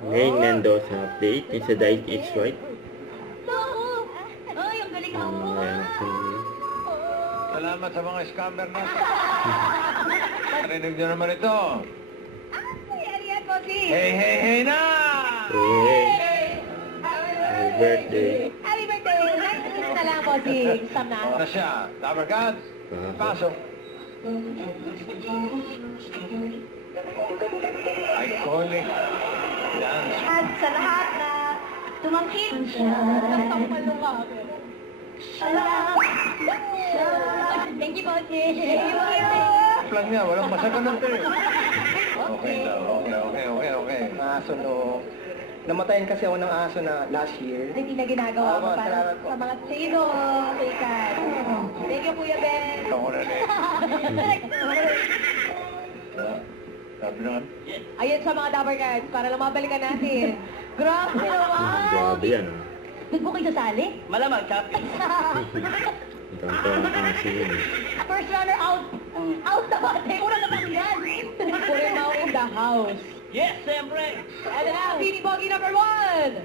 Ngayon nando sa update, yung sa Dice It's Right. Ay, ang galing Ang mo. mga reaction niya. Salamat sa mga scammer natin. Narinig nyo naman ito. Ay, ariyan mo si. Hey, hey, hey na! Hey! Happy birthday! Happy birthday! Next na lang po si Sam na. Na siya. Dabber Cats. Pasok. Iconic dance. At sa lahat na tumangkin siya. Thank you po, sis. Thank you, Lang niya, walang masagan ng tayo. Okay daw, okay. Aso no. Namatayan kasi ako ng aso na last year. Hindi na ginagawa Opo, ko para salamat po. sa mga sino. Okay, Kat. Thank you, Kuya Ben. Ako na rin. Sabi naman. Ayun sa mga Dabber Cats, para lang mabalikan natin. Grabe naman! Grabe yan. Doon po kayo sasali? Malamang, Chappy. Ang tanto ang kasi yun. First runner out. Out na ba? Una na ba yan? Puro now in the house. Yes, siyempre. Ano na, Beanie Bogey number 1!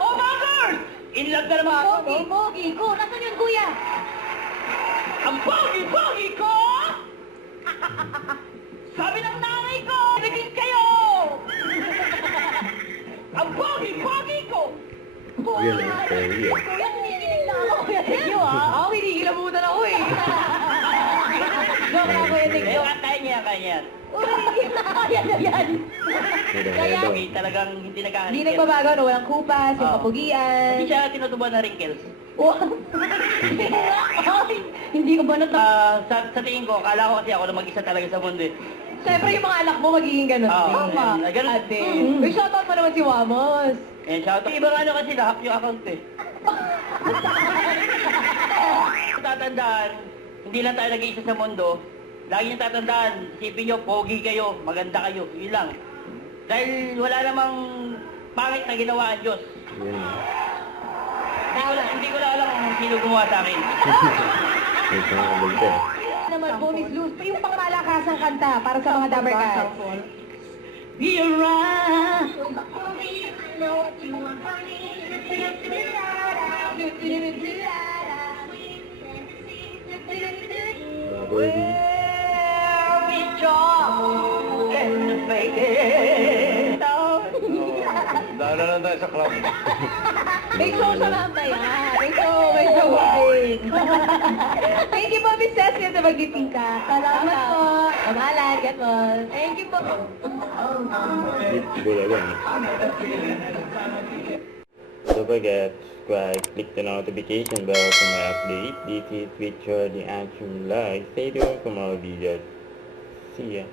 Oh, Marcos! In love na naman ako, no? Bogey, Bogey ko! Nasaan yun, Kuya? Ang pogi-pogi ko! Sabi ng nanay ko, naging kayo! Ang pogi-pogi ko! Real and story yan. Kuya, hinihilig na ako. Kuya, thank you, ah. Ako, hinihilamutan ako, eh. Joke lang, Kuya, thank you. Kaya niya. Uy, yan. Kaya, Pogi talagang hindi hindi nagkahaligyan. nagbabago, no? Walang kupas, yung Oo. kapugian. Hindi siya tinutubuan ng wrinkles. Wow. Ay, hindi ko ba Sa tingin ko, akala ko kasi ako na mag-isa talaga sa mundo eh. Siyempre yung mga anak mo magiging ganun Oo. din. Tama. Ganun. Ate. Uy, shoutout mo naman si Wamos. Eh, shout out. Ibang ano kasi lahat yung account eh. Tatandaan, hindi lang tayo nag-iisa sa mundo. Lagi niyong tatandaan, isipin niyo, pogi kayo, maganda kayo, yun lang. Dahil wala namang pangit na ginawa ang Diyos. Yun. Hindi ko na alam kung sino gumawa sa akin. May pangabal ka. Naman po, Miss Luz, yung pangmalakasang kanta para sa mga Dabber Cats. Be around. Baboy. Where we talk and fake it out. Dahil na lang tayo sa club. May show sa mamaya. May show din. Thank you po, Miss Cecilia, na magiting ka. Salamat po. Kamalan, ganon. Thank you po. Bulagan. Don't forget, subscribe, click the notification bell for my update. This is Richard the Action Live. Stay tuned for more videos. See ya.